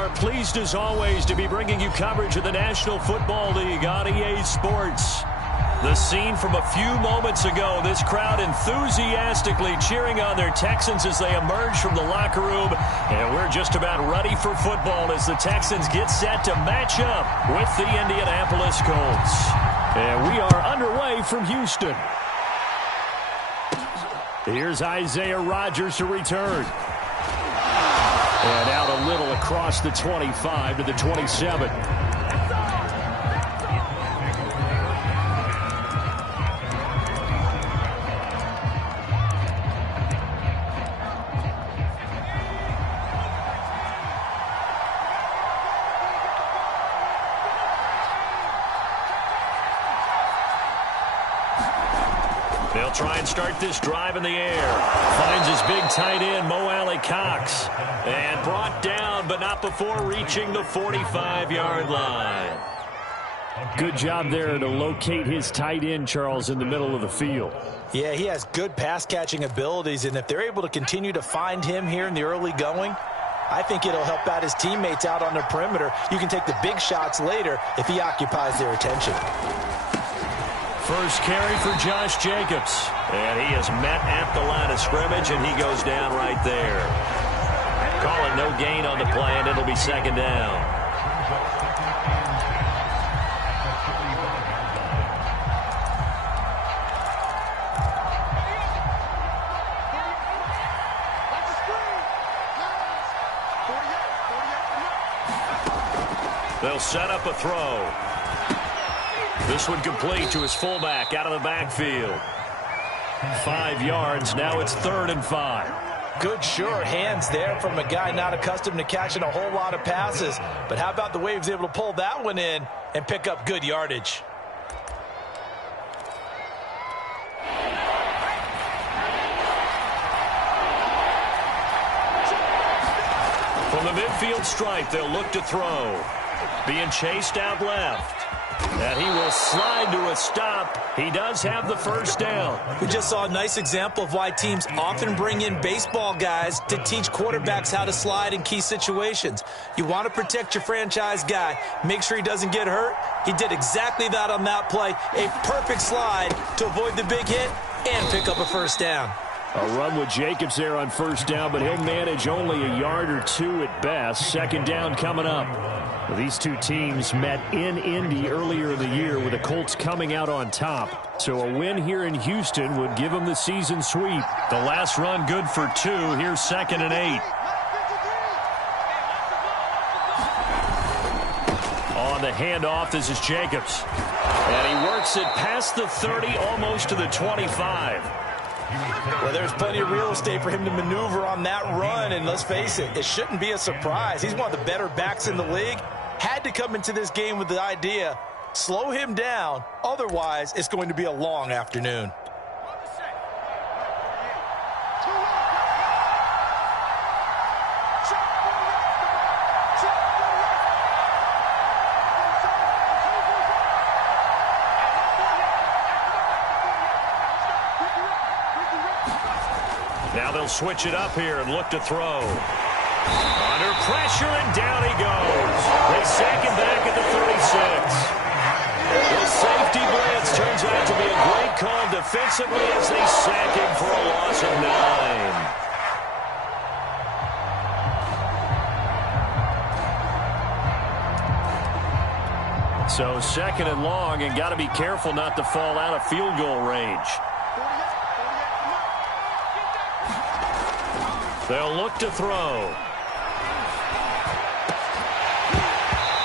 are pleased as always to be bringing you coverage of the National Football League on EA Sports. The scene from a few moments ago, this crowd enthusiastically cheering on their Texans as they emerge from the locker room. And we're just about ready for football as the Texans get set to match up with the Indianapolis Colts. And we are underway from Houston. Here's Isaiah Rodgers to return. And out a little across the 25 to the 27. They'll try and start this drive in the air. Finds his big tight end, Mo Alley-Cox. And brought down, but not before reaching the 45-yard line. Good job there to locate his tight end, Charles, in the middle of the field. Yeah, he has good pass-catching abilities, and if they're able to continue to find him here in the early going, I think it'll help out his teammates out on the perimeter. You can take the big shots later if he occupies their attention. First carry for Josh Jacobs. And he is met at the line of scrimmage, and he goes down right there. Calling no gain on the play, and it'll be second down. They'll set up a throw. This one complete to his fullback out of the backfield. 5 yards. Now it's 3rd and 5. Good, sure hands there from a guy not accustomed to catching a whole lot of passes. But how about the way he was able to pull that one in and pick up good yardage? From the midfield stripe, they'll look to throw. Being chased out left. And he will slide to a stop. He does have the first down. We just saw a nice example of why teams often bring in baseball guys to teach quarterbacks how to slide in key situations. You want to protect your franchise guy. Make sure he doesn't get hurt. He did exactly that on that play. A perfect slide to avoid the big hit and pick up a first down. A run with Jacobs there on first down, but he'll manage only a yard or two at best. Second down coming up. Well, these two teams met in Indy earlier in the year with the Colts coming out on top. So a win here in Houston would give them the season sweep. The last run good for 2. Here's 2nd and 8. On the handoff, this is Jacobs. And he works it past the 30, almost to the 25. Well, there's plenty of real estate for him to maneuver on that run, and let's face it, it shouldn't be a surprise. He's one of the better backs in the league. Had to come into this game with the idea, slow him down, otherwise it's going to be a long afternoon. Now they'll switch it up here and look to throw. Under pressure, and down he goes. They sack him back at the 36. The safety blitz turns out to be a great call defensively as they sack him for a loss of 9. So 2nd and long, and got to be careful not to fall out of field goal range. They'll look to throw.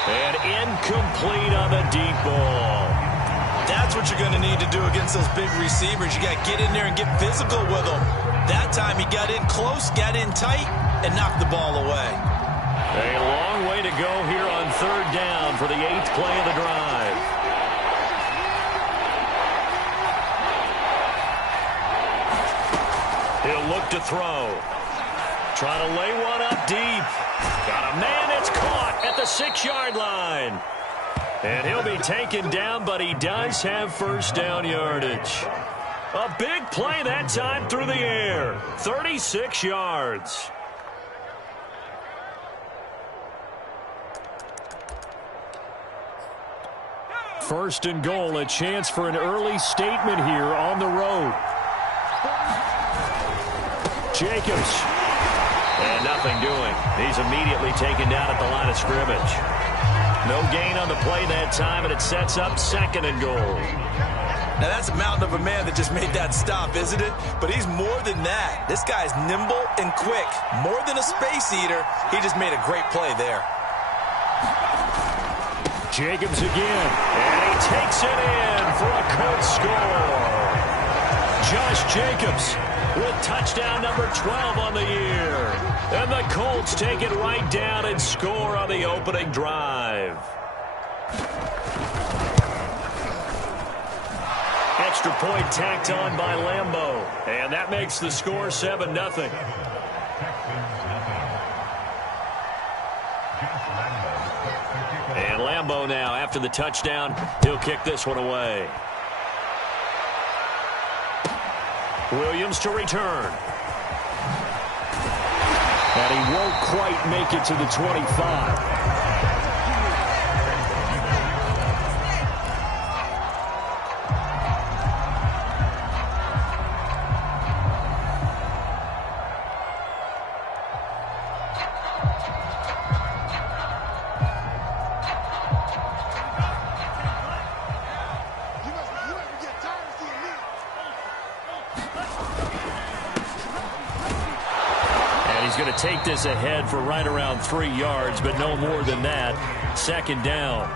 And incomplete on the deep ball. That's what you're going to need to do against those big receivers. You got to get in there and get physical with them. That time he got in close, got in tight, and knocked the ball away. A long way to go here on 3rd down for the 8th play of the drive. He'll look to throw. Trying to lay one up deep. Got a man that's caught at the 6-yard line. And he'll be taken down, but he does have first down yardage. A big play that time through the air. 36 yards. First and goal, a chance for an early statement here on the road. Jacobs. And nothing doing. He's immediately taken down at the line of scrimmage. No gain on the play that time, and it sets up second and goal. Now, that's a mountain of a man that just made that stop, isn't it? But he's more than that. This guy's nimble and quick. More than a space eater, he just made a great play there. Jacobs again, and he takes it in for a Colts score. Josh Jacobs with touchdown number 12 on the year. And the Colts take it right down and score on the opening drive. Extra point tacked on by Lambeau. And that makes the score 7-0. And Lambeau now, after the touchdown, he'll kick this one away. Williams to return. And he won't quite make it to the 25. Take this ahead for right around 3 yards, but no more than that. Second down.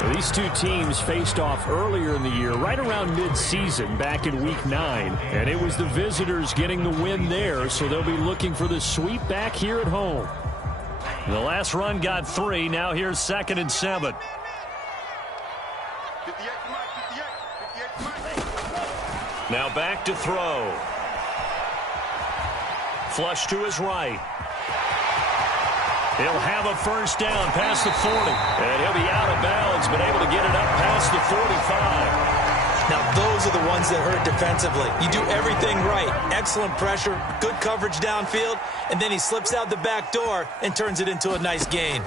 Now, these two teams faced off earlier in the year, right around mid-season, back in Week 9. And it was the visitors getting the win there, so they'll be looking for the sweep back here at home. The last run got 3. Now here's 2nd and 7. Now back to throw. Flush to his right. He'll have a first down past the 40. And he'll be out of bounds, but able to get it up past the 45. Now, those are the ones that hurt defensively. You do everything right. Excellent pressure, good coverage downfield, and then he slips out the back door and turns it into a nice gain. The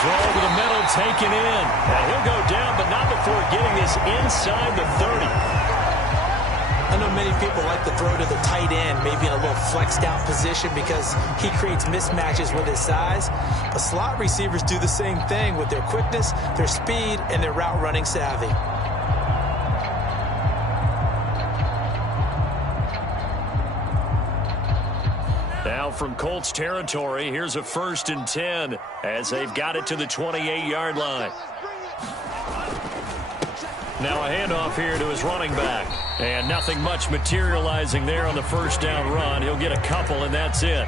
throw over the middle taken in. And he'll go down, but not before getting this inside the 30. I know many people like to throw to the tight end, maybe in a little flexed out position because he creates mismatches with his size. But slot receivers do the same thing with their quickness, their speed, and their route running savvy. Now from Colts territory, here's a 1st and 10 as they've got it to the 28-yard line. Now a handoff here to his running back. And nothing much materializing there on the first down run. He'll get a couple, and that's it.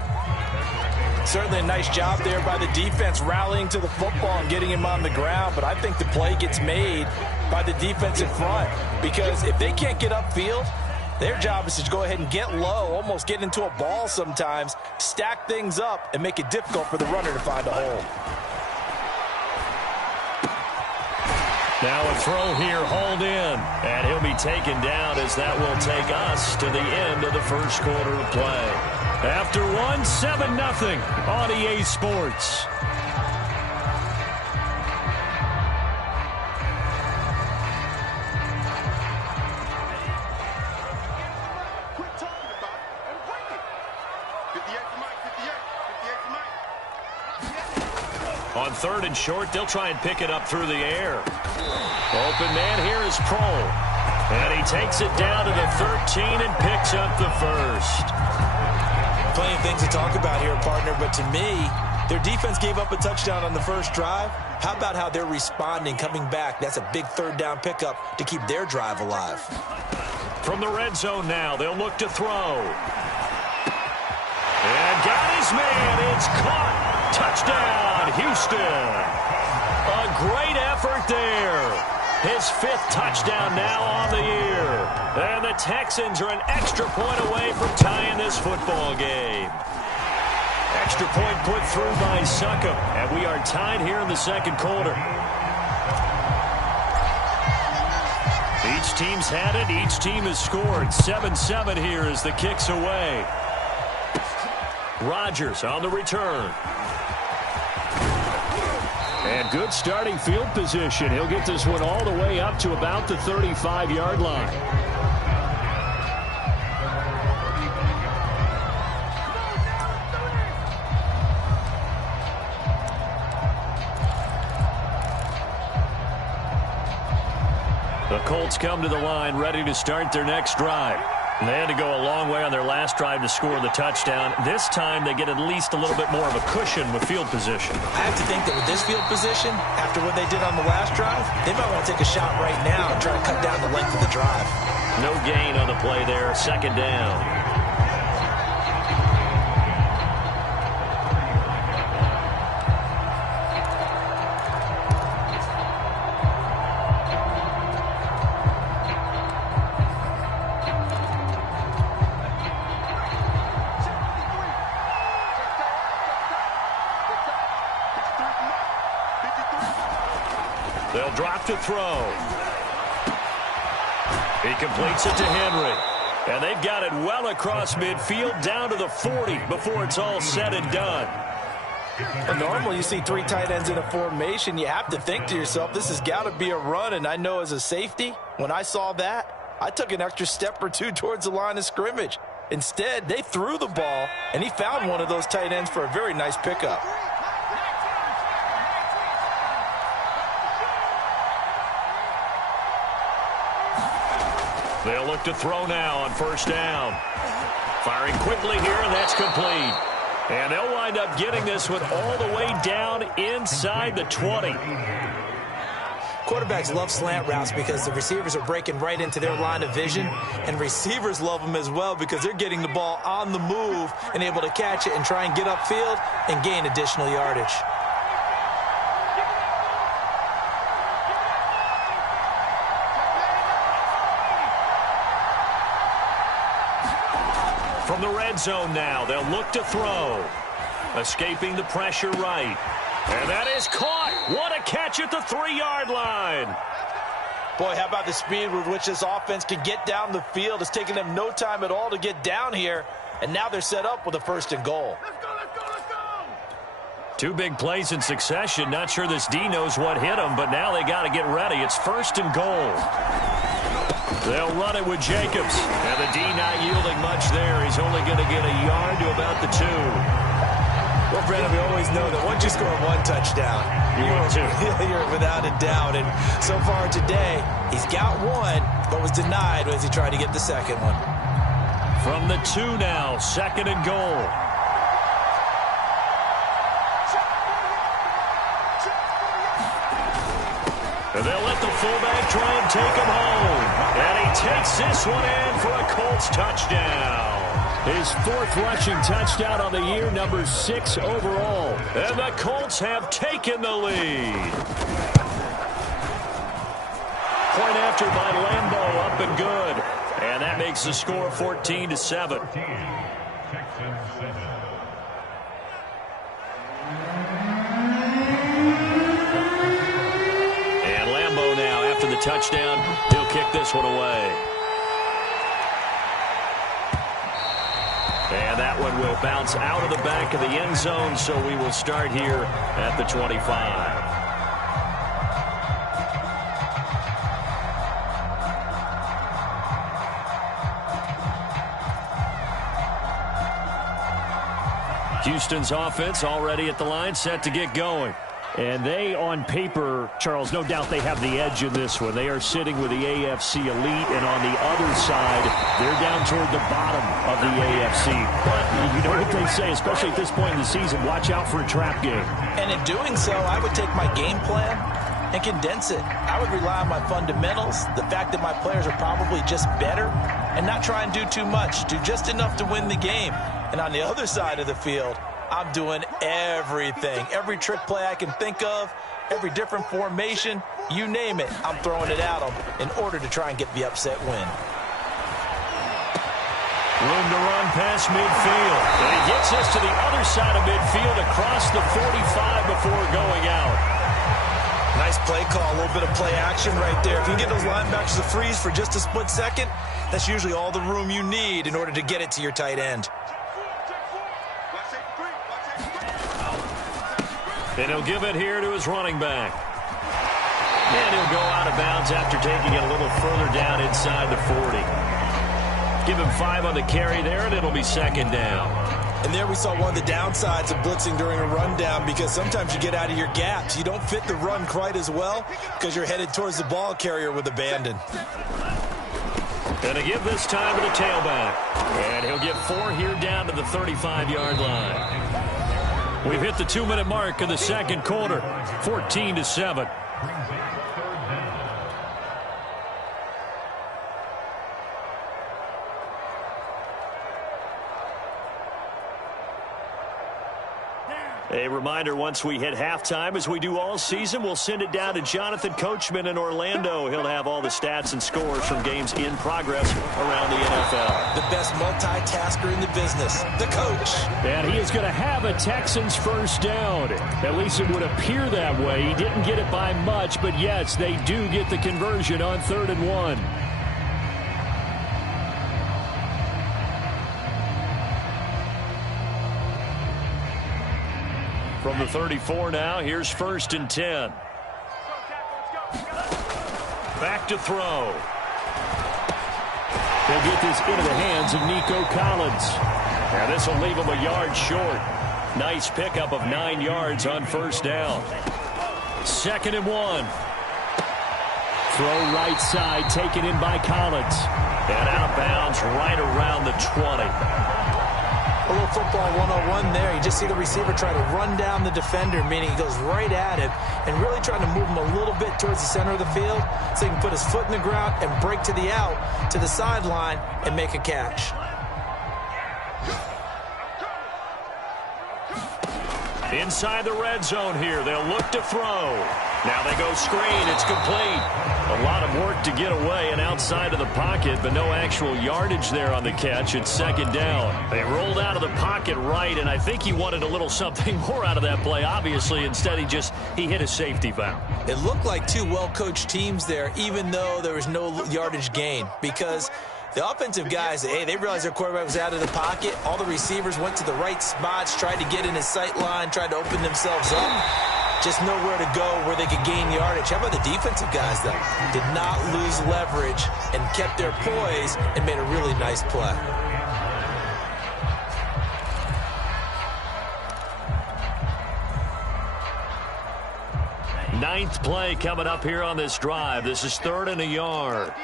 Certainly a nice job there by the defense rallying to the football and getting him on the ground. But I think the play gets made by the defense in front. Because if they can't get upfield, their job is to go ahead and get low, almost get into a ball sometimes, stack things up, and make it difficult for the runner to find a hole. Now a throw here, hauled in, and he'll be taken down as that will take us to the end of the first quarter of play. After one, 7-0 on EA Sports. On 3rd and short, they'll try and pick it up through the air. Open man here is Prohl. And he takes it down to the 13 and picks up the first. Plenty of things to talk about here, partner, but to me, their defense gave up a touchdown on the first drive. How about how they're responding, coming back? That's a big 3rd down pickup to keep their drive alive. From the red zone now, they'll look to throw. And got his man. It's caught. Touchdown, Houston. A great effort there. His 5th touchdown now on the year. And the Texans are an extra point away from tying this football game. Extra point put through by Succop. And we are tied here in the second quarter. Each team's had it. Each team has scored. 7-7 here as the kick's away. Rodgers on the return. And good starting field position. He'll get this one all the way up to about the 35-yard line. The Colts come to the line ready to start their next drive. And they had to go a long way on their last drive to score the touchdown. This time they get at least a little bit more of a cushion with field position. I have to think that with this field position, after what they did on the last drive, they might want to take a shot right now and try to cut down the length of the drive. No gain on the play there. Second down. They'll drop to throw. He completes it to Henry. And they've got it well across midfield down to the 40 before it's all said and done. And normally you see three tight ends in a formation. You have to think to yourself, this has got to be a run. And I know as a safety, when I saw that, I took an extra step or two towards the line of scrimmage. Instead, they threw the ball, and he found one of those tight ends for a very nice pickup. They'll look to throw now on first down. Firing quickly here, and that's complete. And they'll wind up getting this one all the way down inside the 20. Quarterbacks love slant routes because the receivers are breaking right into their line of vision, and receivers love them as well because they're getting the ball on the move and able to catch it and try and get upfield and gain additional yardage. From the red zone now, they'll look to throw. Escaping the pressure right. And that is caught. What a catch at the 3-yard line. Boy, how about the speed with which this offense can get down the field? It's taken them no time at all to get down here. And now they're set up with a 1st and goal. Let's go, let's go, let's go. Two big plays in succession. Not sure this D knows what hit him, but now they got to get ready. It's 1st and goal. They'll run it with Jacobs. And the D not yielding much there. He's only going to get a yard to about the 2. Well, Brandon, we always know that once you score one touchdown, you're without a doubt. And so far today, he's got one, but was denied as he tried to get the second one. From the 2 now, 2nd and goal. And they'll let the fullback try and take him home. And he takes this one in for a Colts touchdown. His 4th rushing touchdown on the year, number 6 overall. And the Colts have taken the lead. Point after by Lambeau, up and good. And that makes the score 14-7. And Lambeau now, after the touchdown, he'll kick this one away. And that one will bounce out of the back of the end zone, so we will start here at the 25. Houston's offense already at the line, set to get going. And they, on paper, Charles, no doubt they have the edge in this one. They are sitting with the AFC elite, and on the other side, they're down toward the bottom of the AFC. But you know what they say, especially at this point in the season, watch out for a trap game. And in doing so, I would take my game plan and condense it. I would rely on my fundamentals, the fact that my players are probably just better, and not try and do too much, do just enough to win the game. And on the other side of the field, I'm doing everything. Every trick play I can think of, every different formation, you name it, I'm throwing it at them in order to try and get the upset win. Room to run past midfield. And he gets us to the other side of midfield across the 45 before going out. Nice play call, a little bit of play action right there. If you get those linebackers to freeze for just a split second, that's usually all the room you need in order to get it to your tight end. And he'll give it here to his running back. And he'll go out of bounds after taking it a little further down inside the 40. Give him 5 on the carry there, and it'll be second down. And there we saw one of the downsides of blitzing during a rundown, because sometimes you get out of your gaps. You don't fit the run quite as well because you're headed towards the ball carrier with abandon. Going to give this time to the tailback. And he'll get 4 here down to the 35-yard line. We've hit the 2-minute mark of the second quarter, 14-7. A reminder, once we hit halftime, as we do all season, we'll send it down to Jonathan Coachman in Orlando. He'll have all the stats and scores from games in progress around the NFL. The best multitasker in the business, the coach. And he is going to have a Texans first down. At least it would appear that way. He didn't get it by much, but yes, they do get the conversion on 3rd and 1. From the 34 now, here's 1st and 10. Back to throw. They'll get this into the hands of Nico Collins. And this will leave him a yard short. Nice pickup of 9 yards on 1st down. 2nd and 1. Throw right side, taken in by Collins. And out of bounds right around the 20. A little football 101 there. You just see the receiver try to run down the defender, meaning he goes right at him and really trying to move him a little bit towards the center of the field so he can put his foot in the ground and break to the out, to the sideline, and make a catch. Inside the red zone here. They'll look to throw. Now they go screen. It's complete. A lot of work to get away and outside of the pocket, but no actual yardage there on the catch. It's 2nd down. They rolled out of the pocket right, and I think he wanted a little something more out of that play, obviously. Instead, he hit a safety foul. It looked like 2 well-coached teams there, even though there was no yardage gain, because the offensive guys, hey, they realized their quarterback was out of the pocket. All the receivers went to the right spots, tried to get in his sight line, tried to open themselves up. Just nowhere to go where they could gain yardage. How about the defensive guys, though? Did not lose leverage and kept their poise and made a really nice play. Ninth play coming up here on this drive. This is 3rd and a yard.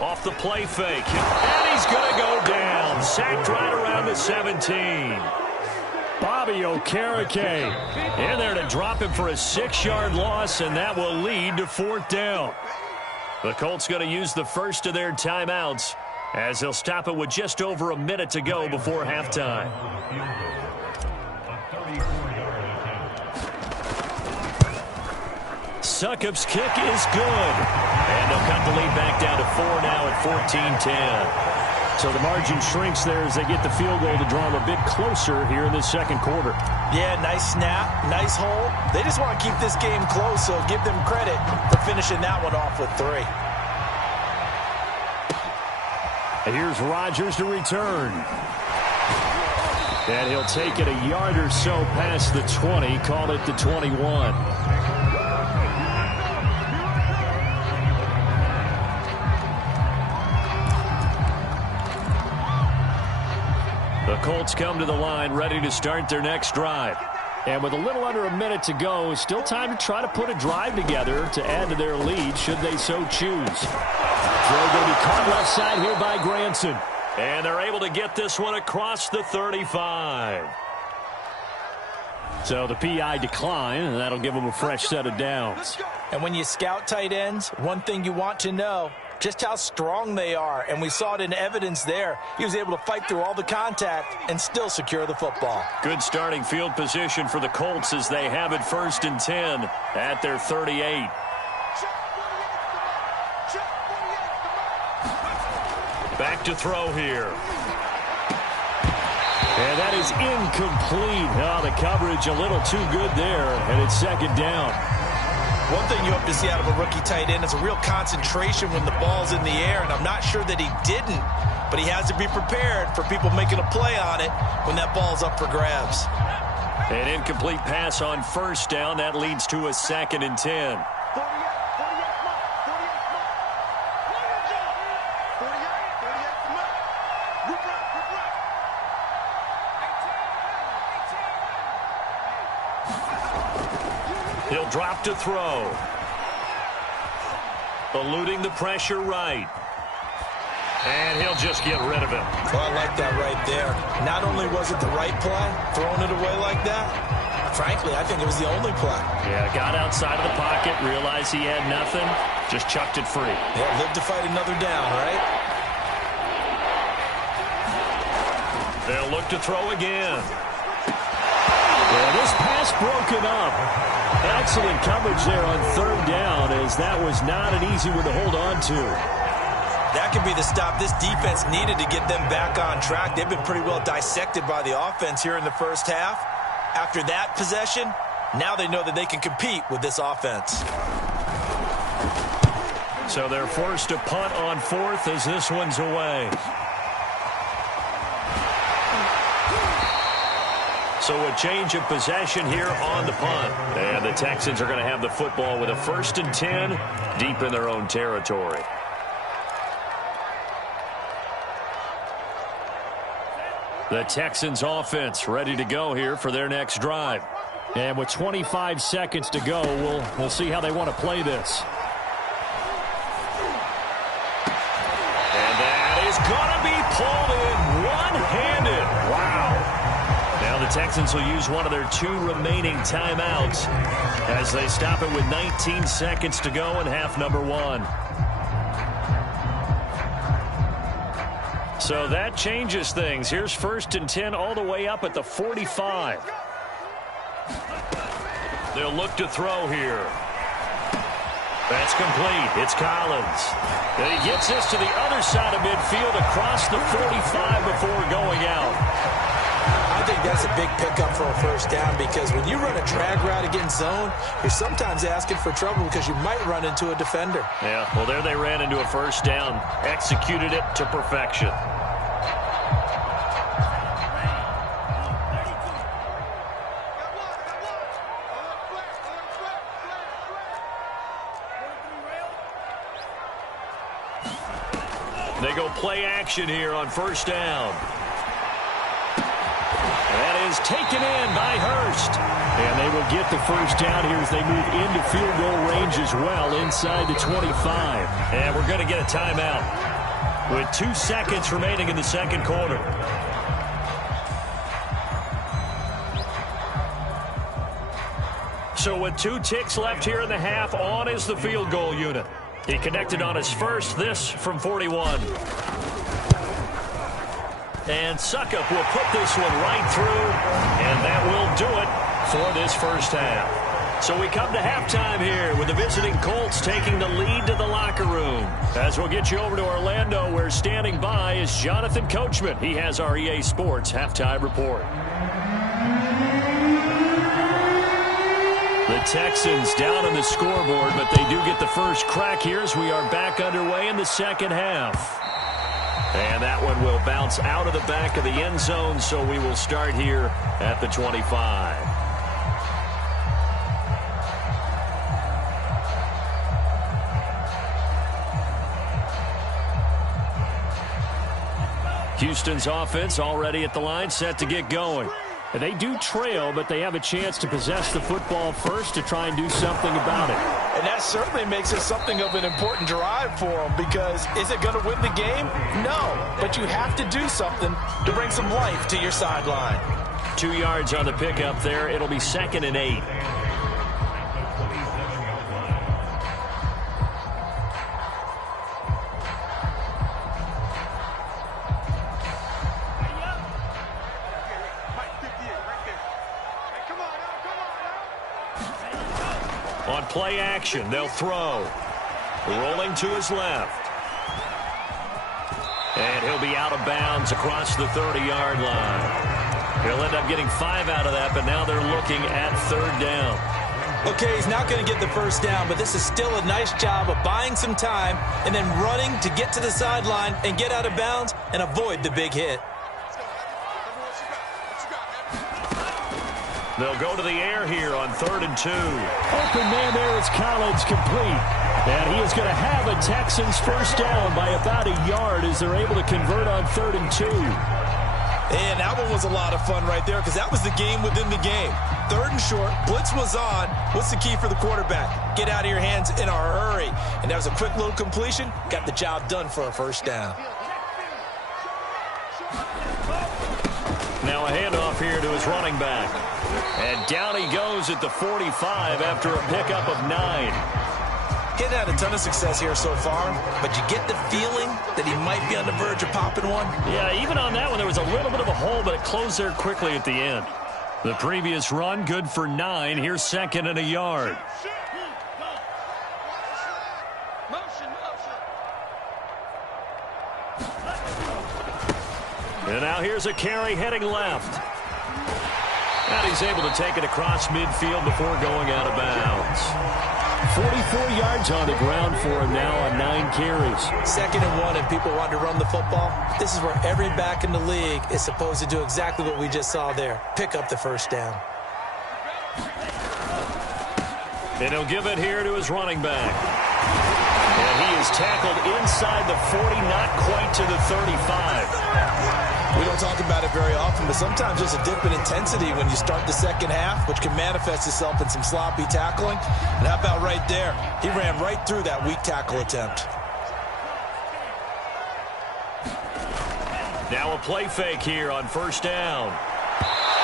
Off the play fake. And he's going to go down. Sacked right around the 17. Bobby Okereke in there to drop him for a 6-yard loss, and that will lead to 4th down. The Colts going to use the first of their timeouts as they'll stop it with just over a minute to go before halftime. Succop's kick is good. And they'll cut the lead back down to 4 now at 14-10. So the margin shrinks there as they get the field goal to draw them a bit closer here in this second quarter. Yeah, nice snap, nice hold. They just want to keep this game close, so give them credit for finishing that one off with 3. And here's Rodgers to return. And he'll take it a yard or so past the 20, call it the 21. The Colts come to the line ready to start their next drive. And with a little under a minute to go, still time to try to put a drive together to add to their lead should they so choose. Throw going to be caught left side here by Granson. And they're able to get this one across the 35. So the PI decline, and that'll give them a fresh set of downs. And when you scout tight ends, one thing you want to know, just how strong they are. And we saw it in evidence there. He was able to fight through all the contact and still secure the football. Good starting field position for the Colts as they have it 1st and 10 at their 38. Back to throw here. And that is incomplete. Oh, the coverage a little too good there, and it's 2nd down. One thing you hope to see out of a rookie tight end is a real concentration when the ball's in the air, and I'm not sure that he didn't, but he has to be prepared for people making a play on it when that ball's up for grabs. An incomplete pass on first down. That leads to a 2nd and 10. He'll drop to throw. Eluding the pressure right. And he'll just get rid of it. Well, I like that right there. Not only was it the right play, throwing it away like that, frankly, I think it was the only play. Yeah, got outside of the pocket, realized he had nothing, just chucked it free. Yeah, live to fight another down, right? They'll look to throw again. Well, this pass broken up. Excellent coverage there on 3rd down, as that was not an easy one to hold on to. That could be the stop this defense needed to get them back on track. They've been pretty well dissected by the offense here in the first half. After that possession, now they know that they can compete with this offense. So they're forced to punt on 4th as this one's away. So a change of possession here on the punt. And the Texans are going to have the football with a 1st and 10 deep in their own territory. The Texans offense ready to go here for their next drive. And with 25 seconds to go, we'll see how they want to play this. And that is going to be pulled in one-handed. Wow. Now the Texans will use one of their 2 remaining timeouts as they stop it with 19 seconds to go in half number 1. So that changes things. Here's 1st and 10 all the way up at the 45. They'll look to throw here. That's complete. It's Collins. And he gets this to the other side of midfield across the 45 before going out. I think that's a big pickup for a 1st down, because when you run a drag route against zone, you're sometimes asking for trouble because you might run into a defender. Yeah, well, there they ran into a 1st down, executed it to perfection. They go play action here on 1st down. That is taken in by Hurst. And they will get the 1st down here as they move into field goal range as well inside the 25. And we're going to get a timeout with 2 seconds remaining in the 2nd quarter. So with 2 ticks left here in the half, on is the field goal unit. He connected on his first, this from 41. And Suckup will put this one right through, and that will do it for this 1st half. So we come to halftime here with the visiting Colts taking the lead to the locker room. As we'll get you over to Orlando, where standing by is Jonathan Coachman. He has our EA Sports halftime report. The Texans down on the scoreboard, but they do get the first crack here as we are back underway in the 2nd half. And that one will bounce out of the back of the end zone, so we will start here at the 25. Houston's offense already at the line, set to get going. They do trail, but they have a chance to possess the football first to try and do something about it. And that certainly makes it something of an important drive for them, because is it going to win the game? No, but you have to do something to bring some life to your sideline. 2 yards on the pickup there. It'll be 2nd and 8. On play action, they'll throw. Rolling to his left. And he'll be out of bounds across the 30-yard line. He'll end up getting 5 out of that, but now they're looking at 3rd down. Okay, he's not going to get the first down, but this is still a nice job of buying some time and then running to get to the sideline and get out of bounds and avoid the big hit. They'll go to the air here on 3rd and 2. Open man there is Collins, complete. And he is going to have a Texans first down by about a yard as they're able to convert on 3rd and 2. And that one was a lot of fun right there because that was the game within the game. 3rd and short, blitz was on. What's the key for the quarterback? Get out of your hands in a hurry. And that was a quick little completion. Got the job done for a first down. Now a handoff here to his running back. And down he goes at the 45 after a pickup of 9. He had a ton of success here so far, but you get the feeling that he might be on the verge of popping one. Yeah, even on that one, there was a little bit of a hole, but it closed there quickly at the end. The previous run, good for 9. Here's 2nd and a yard. And now here's a carry heading left. And he's able to take it across midfield before going out of bounds. 44 yards on the ground for him now on 9 carries. 2nd and 1, and people want to run the football. This is where every back in the league is supposed to do exactly what we just saw there. Pick up the first down. And he'll give it here to his running back. And he is tackled inside the 40, not quite to the 35. We don't talk about it very often, but sometimes there's a dip in intensity when you start the second half, which can manifest itself in some sloppy tackling. And how about right there? He ran right through that weak tackle attempt. Now a play fake here on first down.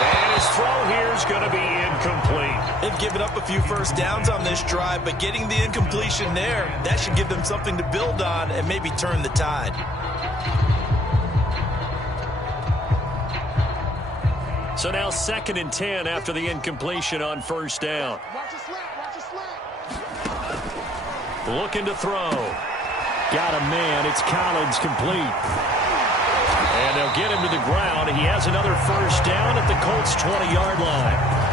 And his throw here is going to be incomplete. They've given up a few first downs on this drive, but getting the incompletion there, that should give them something to build on and maybe turn the tide. So now 2nd and 10 after the incompletion on first down. Looking to throw. Got a man. It's Collins, complete. And they'll get him to the ground. He has another first down at the Colts' 20-yard line.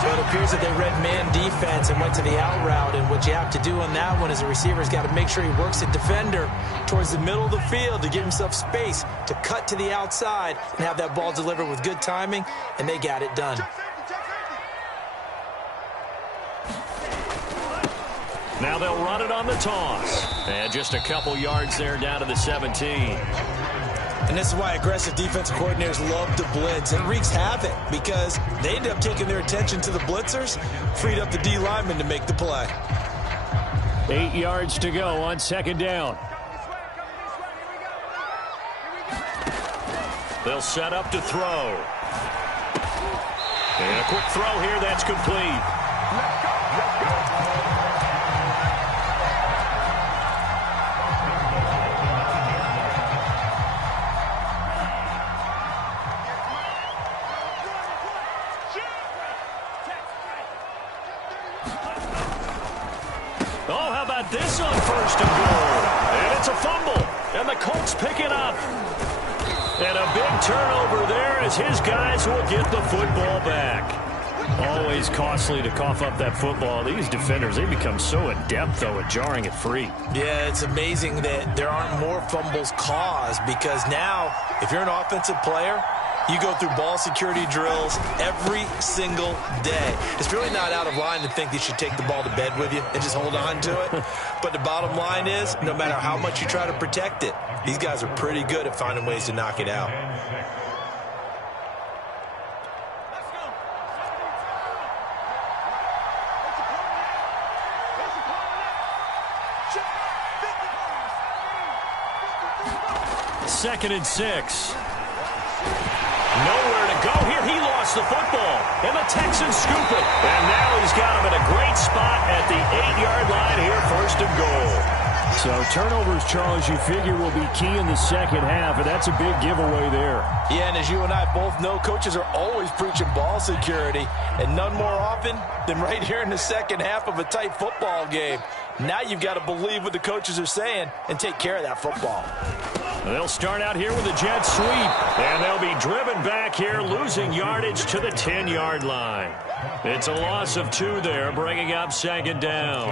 So it appears that they read man defense and went to the out route. And what you have to do on that one is the receiver's got to make sure he works the defender towards the middle of the field to give himself space to cut to the outside and have that ball delivered with good timing, and they got it done. Now they'll run it on the toss. And just a couple yards there down to the 17. And this is why aggressive defensive coordinators love to blitz. And it wreaks havoc because they end up taking their attention to the blitzers, freed up the D lineman to make the play. 8 yards to go on 2nd down. They'll set up to throw. And a quick throw here that's complete. Oh, how about this on 1st and goal? And it's a fumble. And the Colts pick it up. And a big turnover there as his guys will get the football back. Always costly to cough up that football. These defenders, they become so adept, though, at jarring it free. Yeah, it's amazing that there aren't more fumbles caused because now, if you're an offensive player, you go through ball security drills every single day. It's really not out of line to think you should take the ball to bed with you and just hold on to it. But the bottom line is, no matter how much you try to protect it, these guys are pretty good at finding ways to knock it out. Second and 6. Nowhere to go here. He lost the football. And the Texans scoop it. And now he's got him in a great spot at the 8-yard line here, 1st and goal. So turnovers, Charles, you figure will be key in the second half, and that's a big giveaway there. Yeah, and as you and I both know, coaches are always preaching ball security, and none more often than right here in the second half of a tight football game. Now you've got to believe what the coaches are saying and take care of that football. They'll start out here with a jet sweep, and they'll be driven back here, losing yardage to the 10-yard line. It's a loss of 2 there, bringing up second down.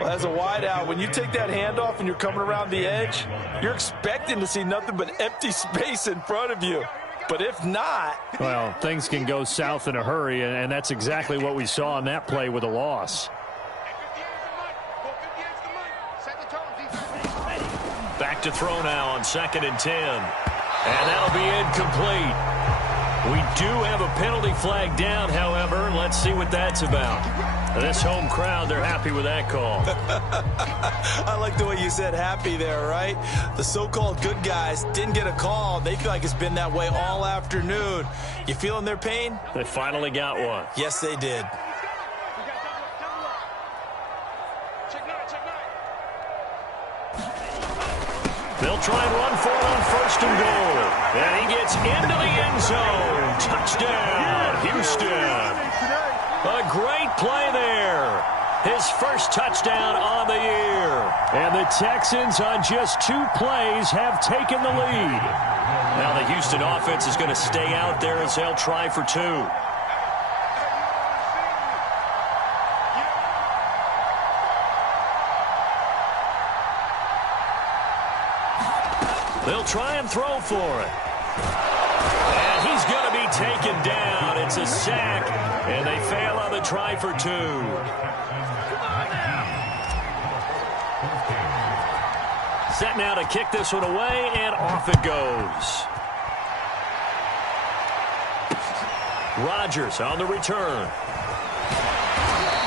Well, as a wideout, when you take that handoff and you're coming around the edge, you're expecting to see nothing but empty space in front of you. But if not... Well, things can go south in a hurry, and that's exactly what we saw on that play with a loss. Back to throw now on 2nd and 10. And that'll be incomplete. We do have a penalty flag down, however. Let's see what that's about. This home crowd, they're happy with that call. I like the way you said happy there, right? The so-called good guys didn't get a call. They feel like it's been that way all afternoon. You feeling their pain? They finally got one. Yes, they did. They'll try and run for it on 1st and goal. And he gets into the end zone. Touchdown, Houston. A great play there. His first touchdown on the year. And the Texans on just 2 plays have taken the lead. Now the Houston offense is going to stay out there as they'll try for 2. They'll try and throw for it. And he's going to be taken down. It's a sack, and they fail on the try for 2. Set now to kick this one away, and off it goes. Rodgers on the return.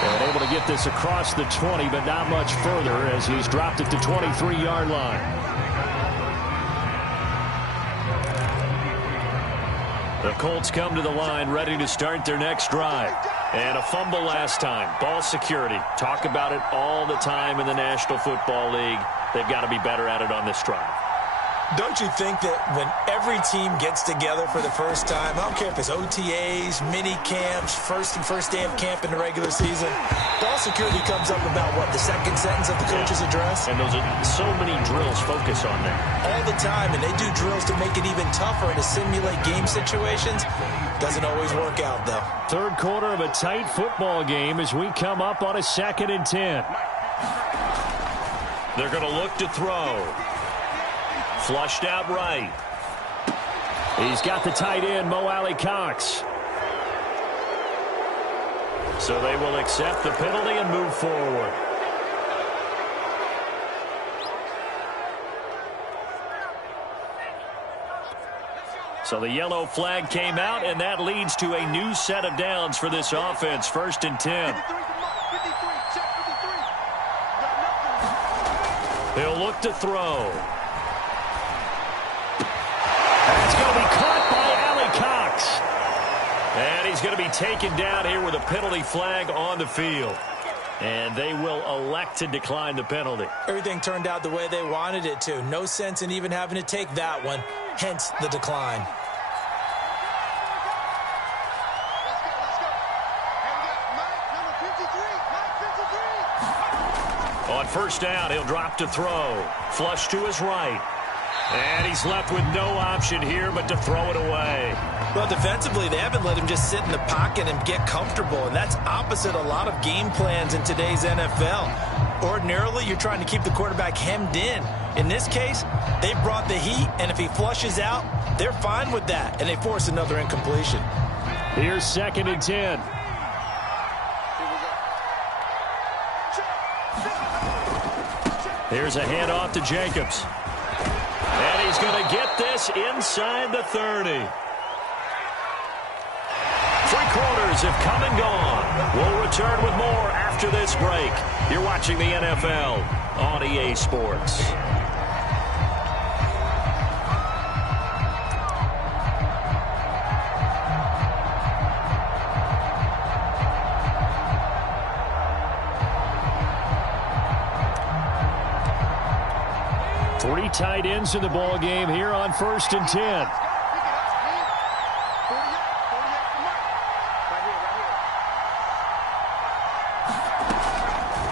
And able to get this across the 20, but not much further as he's dropped it to 23-yard line. The Colts come to the line ready to start their next drive. And a fumble last time. Ball security. Talk about it all the time in the National Football League. They've got to be better at it on this drive. Don't you think that when every team gets together for the first time, I don't care if it's OTAs, mini camps, first day of camp in the regular season, ball security comes up about, what, the second sentence of the coach's address? And those are so many drills focus on that. All the time, and they do drills to make it even tougher and to simulate game situations. Doesn't always work out, though. Third quarter of a tight football game as we come up on a 2nd and 10. They're going to look to throw. Flushed out right. He's got the tight end, Mo Alley-Cox. So they will accept the penalty and move forward. So the yellow flag came out, and that leads to a new set of downs for this offense. 1st and 10. He'll look to throw. That's going to be caught by Alley-Cox. And he's going to be taken down here with a penalty flag on the field. And they will elect to decline the penalty. Everything turned out the way they wanted it to. No sense in even having to take that one. Hence the decline. On 1st down, he'll drop to throw. Flush to his right. And he's left with no option here but to throw it away. Well, defensively, they haven't let him just sit in the pocket and get comfortable, and that's opposite a lot of game plans in today's NFL. Ordinarily, you're trying to keep the quarterback hemmed in. In this case, they brought the heat, and if he flushes out, they're fine with that, and they force another incompletion. Here's 2nd and 10. Here's a handoff to Jacobs. And he's going to get this inside the 30. 3 quarters have come and gone. We'll return with more after this break. You're watching the NFL on EA Sports. Three tight ends in the ball game here on 1st and 10.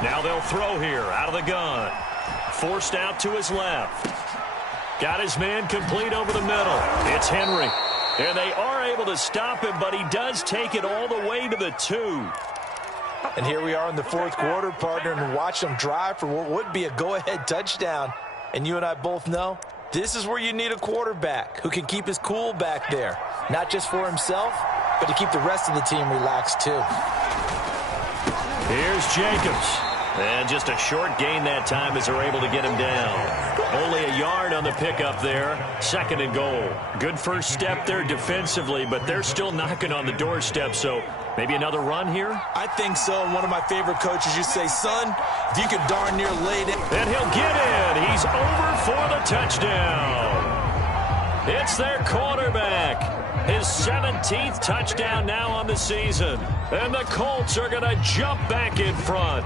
Now they'll throw here out of the gun. Forced out to his left. Got his man complete over the middle. It's Henry. And they are able to stop him, but he does take it all the way to the 2. And here we are in the fourth quarter, partner, and watch them drive for what would be a go-ahead touchdown. And you and I both know this is where you need a quarterback who can keep his cool back there. Not just for himself, but to keep the rest of the team relaxed too. Here's Jacobs. And just a short gain that time as they're able to get him down. Only a yard on the pickup there. 2nd and goal. Good first step there defensively, but they're still knocking on the doorstep, so maybe another run here? I think so. And one of my favorite coaches used to say, son, if you can darn near lay it. And he'll get in. He's over for the touchdown. It's their quarterback. His 17th touchdown now on the season. And the Colts are going to jump back in front.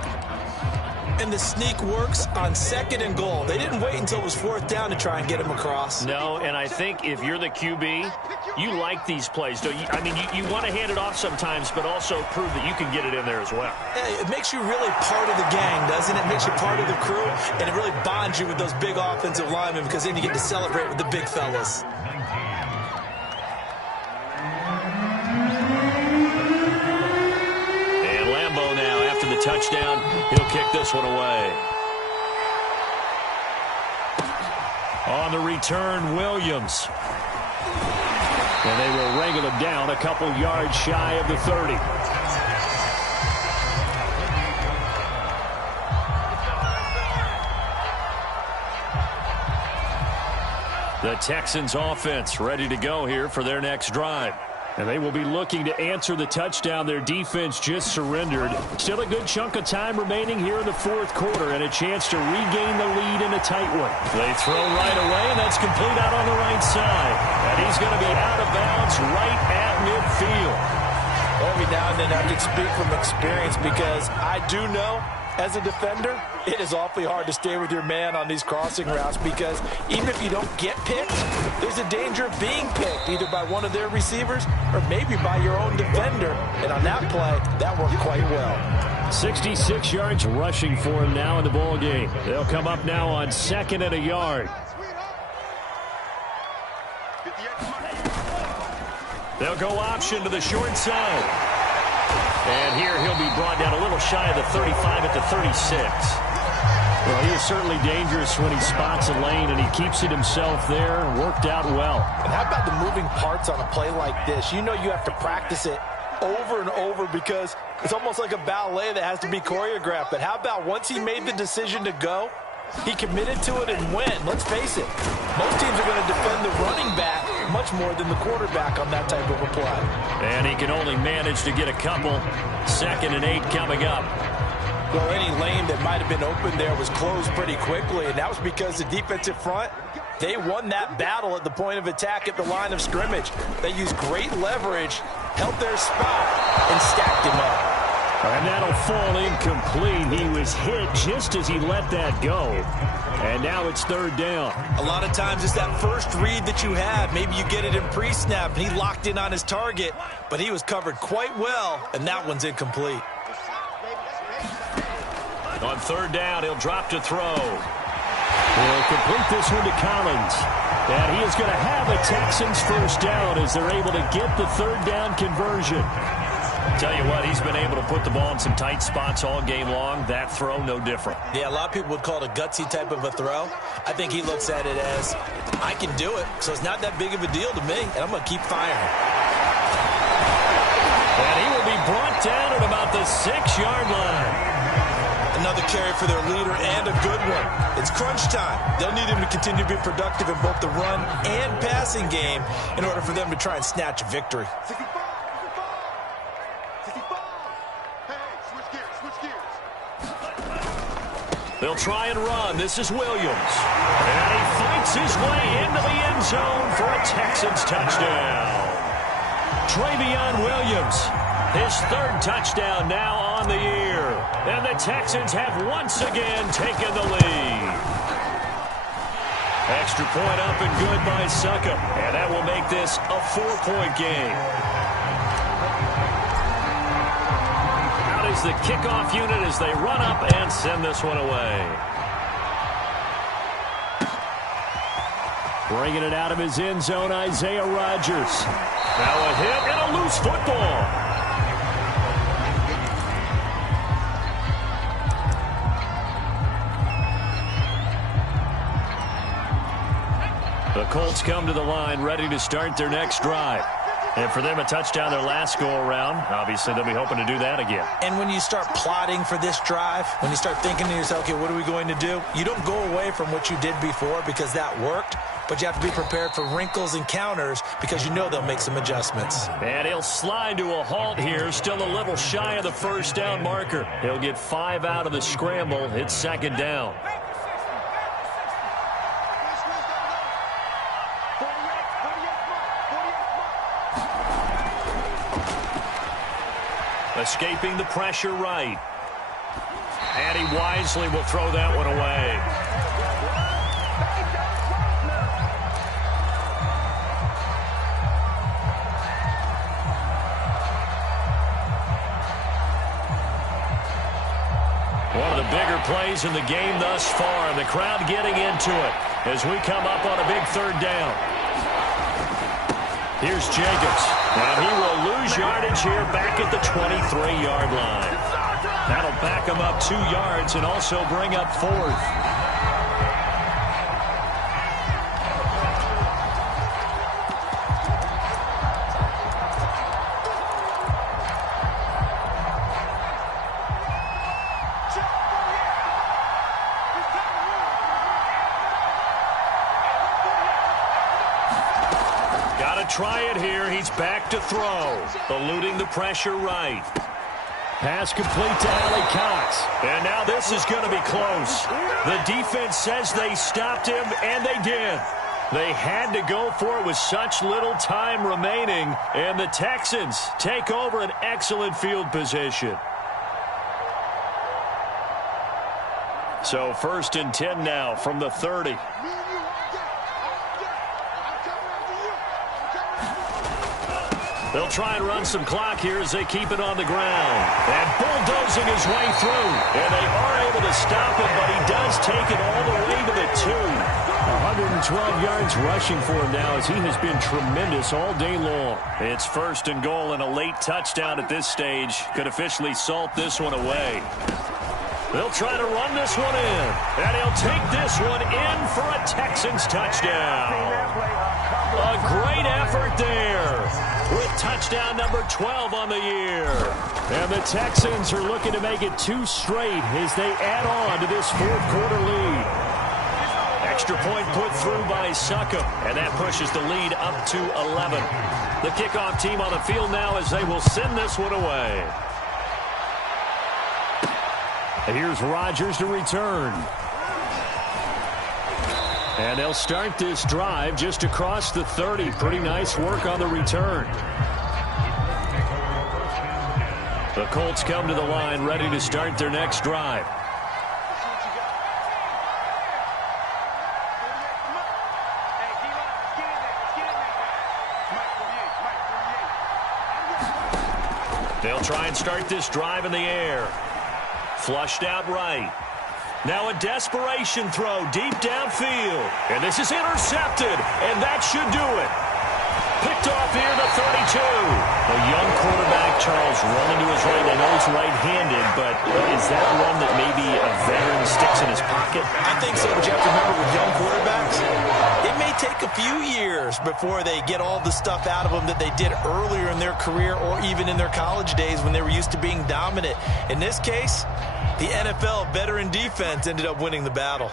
And the sneak works on 2nd and goal. They didn't wait until it was 4th down to try and get him across. No, and I think if you're the QB, you like these plays. Don't you? I mean, you want to hand it off sometimes, but also prove that you can get it in there as well. Hey, it makes you really part of the gang, doesn't it? It makes you part of the crew, and it really bonds you with those big offensive linemen because then you get to celebrate with the big fellas. Touchdown. He'll kick this one away. On the return, Williams. And they will wrangle him down a couple yards shy of the 30. The Texans offense ready to go here for their next drive. And they will be looking to answer the touchdown their defense just surrendered. Still a good chunk of time remaining here in the fourth quarter and a chance to regain the lead in a tight one. They throw right away, and that's complete out on the right side. And he's going to be out of bounds right at midfield. Every now and then I can speak from experience because I do know as a defender, it is awfully hard to stay with your man on these crossing routes because even if you don't get picked, there's a danger of being picked either by one of their receivers or maybe by your own defender. And on that play, that worked quite well. 66 yards rushing for him now in the ball game. They'll come up now on 2nd and a yard. They'll go option to the short side. And here he'll be brought down a little shy of the 35 at the 36. Well, he is certainly dangerous when he spots a lane, and he keeps it himself there. Worked out well. And how about the moving parts on a play like this? You know you have to practice it over and over because it's almost like a ballet that has to be choreographed. But how about once he made the decision to go, he committed to it and went. Let's face it, most teams are going to defend the running back much more than the quarterback on that type of a play. And he can only manage to get a couple. 2nd and 8 coming up. Well, any lane that might have been open there was closed pretty quickly, and that was because the defensive front, they won that battle at the point of attack at the line of scrimmage. They used great leverage, held their spot, and stacked him up. And that'll fall incomplete. He was hit just as he let that go. And now it's 3rd down. A lot of times it's that first read that you have. Maybe you get it in pre-snap. He locked in on his target, but he was covered quite well, and that one's incomplete. On 3rd down, he'll drop to throw. He'll complete this one to Collins. And he is going to have a Texans first down as they're able to get the 3rd down conversion. Tell you what, he's been able to put the ball in some tight spots all game long. That throw, no different. Yeah, a lot of people would call it a gutsy type of a throw. I think he looks at it as, I can do it, so it's not that big of a deal to me, and I'm going to keep firing. And he will be brought down at about the 6-yard line. Another carry for their leader and a good one. It's crunch time. They'll need him to continue to be productive in both the run and passing game in order for them to try and snatch a victory. They'll try and run. This is Williams. And he fights his way into the end zone for a Texans touchdown. Travion Williams, his 3rd touchdown now on the year. And the Texans have once again taken the lead. Extra point up and good by Succop. And that will make this a 4-point game. Is the kickoff unit as they run up and send this one away. Bringing it out of his end zone, Isaiah Rodgers. Now a hit and a loose football. The Colts come to the line ready to start their next drive. And for them, a touchdown their last go-around. Obviously, they'll be hoping to do that again. And when you start plotting for this drive, when you start thinking to yourself, okay, what are we going to do? You don't go away from what you did before because that worked, but you have to be prepared for wrinkles and counters because you know they'll make some adjustments. And he'll slide to a halt here, still a little shy of the first down marker. He'll get 5 out of the scramble. It's second down. Escaping the pressure right. And he wisely will throw that one away. One of the bigger plays in the game thus far, and the crowd getting into it as we come up on a big third down. Here's Jacobs, and he will lose yardage here back at the 23-yard line. That'll back him up 2 yards and also bring up 4th. Try it here. He's back to throw. Eluding the pressure right. Pass complete to Allie Cox. And now this is going to be close. The defense says they stopped him, and they did. They had to go for it with such little time remaining, and the Texans take over an excellent field position. So 1st and 10 now from the 30. They'll try and run some clock here as they keep it on the ground. And bulldozing his way through. And they are able to stop him, but he does take it all the way to the 2. 112 yards rushing for him now as he has been tremendous all day long. It's 1st and goal and a late touchdown at this stage. Could officially salt this one away. They'll try to run this one in. And he'll take this one in for a Texans touchdown. A great effort there, with touchdown number 12 on the year. And the Texans are looking to make it 2 straight as they add on to this 4th quarter lead. Extra point put through by Succop, and that pushes the lead up to 11. The kickoff team on the field now as they will send this one away. And here's Rodgers to return. And they'll start this drive just across the 30. Pretty nice work on the return. The Colts come to the line ready to start their next drive. They'll try and start this drive in the air. Flushed out right. Now a desperation throw deep downfield. And this is intercepted, and that should do it. Picked off here to 32. A young quarterback, Charles, running to his right. I know he's right-handed, but is that one that maybe a veteran sticks in his pocket? I think so, but you have to remember with young quarterbacks, it may take a few years before they get all the stuff out of them that they did earlier in their career or even in their college days when they were used to being dominant. In this case, the NFL veteran defense ended up winning the battle.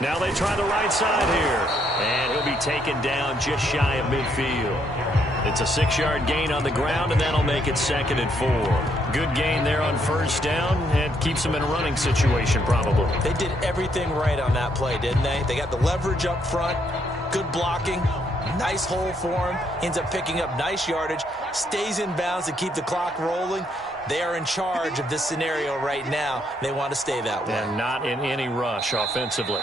Now they try the right side here. And he'll be taken down just shy of midfield. It's a 6-yard gain on the ground, and that'll make it 2nd and 4. Good gain there on 1st down, and keeps them in a running situation probably. They did everything right on that play, didn't they? They got the leverage up front, good blocking, nice hole for him, ends up picking up nice yardage, stays in bounds to keep the clock rolling. They are in charge of this scenario right now. They want to stay that way. And not in any rush offensively.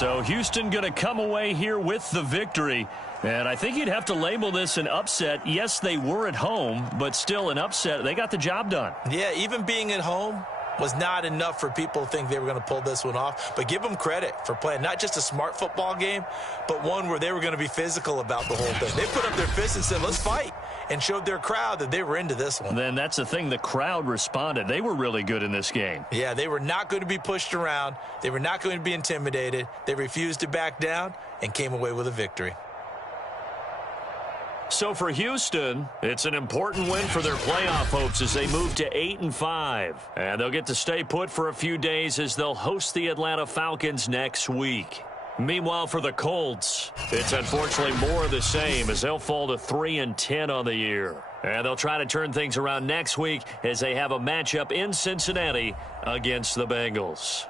So Houston going to come away here with the victory. And I think you'd have to label this an upset. Yes, they were at home, but still an upset. They got the job done. Yeah, even being at home was not enough for people to think they were going to pull this one off. But give them credit for playing not just a smart football game, but one where they were going to be physical about the whole thing. They put up their fists and said, let's fight, and showed their crowd that they were into this one. Then that's the thing. The crowd responded. They were really good in this game. Yeah, they were not going to be pushed around. They were not going to be intimidated. They refused to back down and came away with a victory. So for Houston, it's an important win for their playoff hopes as they move to 8-5. And they'll get to stay put for a few days as they'll host the Atlanta Falcons next week. Meanwhile, for the Colts, it's unfortunately more of the same as they'll fall to 3-10 on the year. And they'll try to turn things around next week as they have a matchup in Cincinnati against the Bengals.